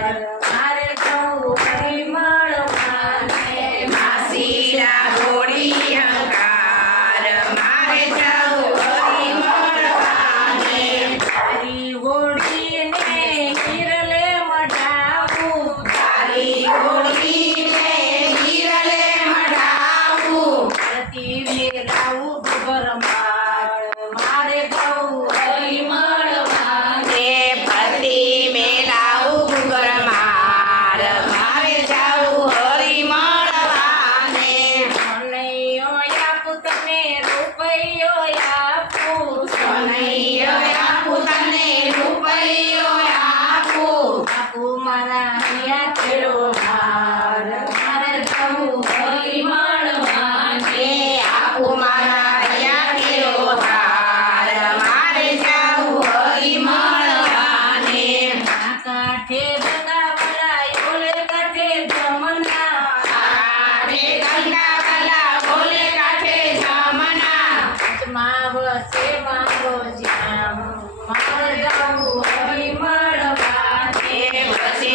મારે જવું હરિમળવાને માસીડા ઘોડી અંકાર મારે જવું હરિમળવાને તારી ઘોડીને હિરલે મઢાવું તારી ઘોડીને હિરલે મઢાવું પ્રતિ વેરાવું ભરમાળ મારે જવું હરિમળવાને પતિ મેલાવું ગુગરમાર મારે જાવું હરિમળવાને સોનૈયો આપું તને રૂપૈયો આપું સોનૈયો આપું તને રૂપૈયો આપું આપું મારા હૈયા કેળો હાર મારે જવું હરિમળવાને આપું મારા હૈયા કેરો હાર મારે જાવું હરિમળવાને આ કાંઠે ગંગાવાળા ઓલે કાંઠે જમના આરે ગંગાવાલા બોલે કાંઠે જમના વચમાં વસે મારો શ્યામ મારે જવું હરિમળવાને વસે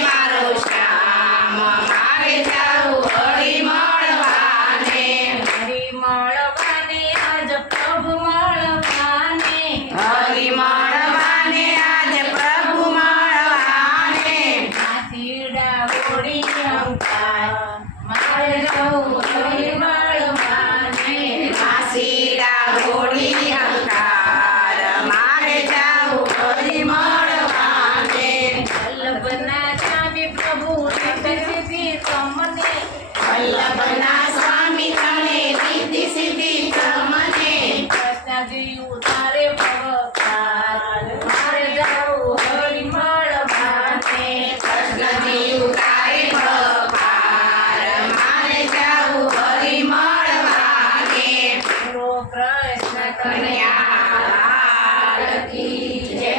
મારો શ્યામ મારે જાવું હરિમળવાને હરિમળવાને આજ પ્રભુ મળવાને હરિમળવાને આજ પ્રભુ મળવાને માસીડા ઘોડી અંકાર મારે જવું હરિમળવાને માસીડા ઘોડી અંકાર મારે જાવું હરિમળવાને વલ્લભના સ્વામી પ્રભુ સિદ્ધિ તમને વલ્લભના સ્વામી તને રીતિ સિદ્ધિ તમને કૃષ્ણજી ઉતારે ભવતાર મારે જવું હરિમળવાને કૃષ્ણજી ઉતારે ભપાર મારે જાવું હરિમળવાને બોલો કૃષ્ણ કનૈયા કન્યા કી જય